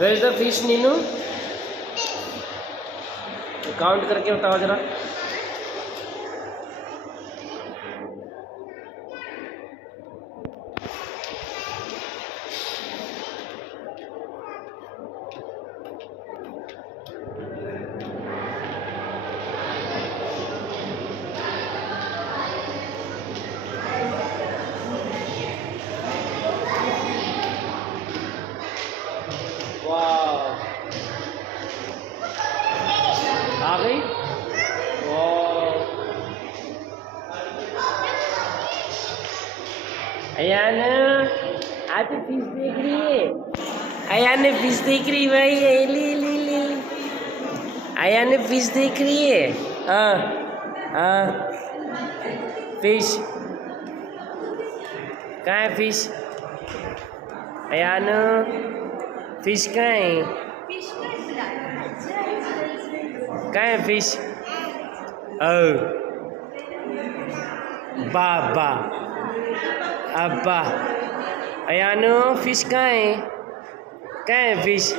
Where is the fish Neenu? Count करके बताओ जरा। वाह, आ गई। वाह, अयान आज फिश देख रही है। अयान ने फिश देख रही भाई, ये ली ली ली। अयान ने फिश देख रही है। हाँ हाँ, फिश कहाँ है फिश? अयान फिश कहाँ है? कहाँ है फिश? ओ बाबा अब्बा। अयानो फिश कहाँ है? कहाँ है फिश?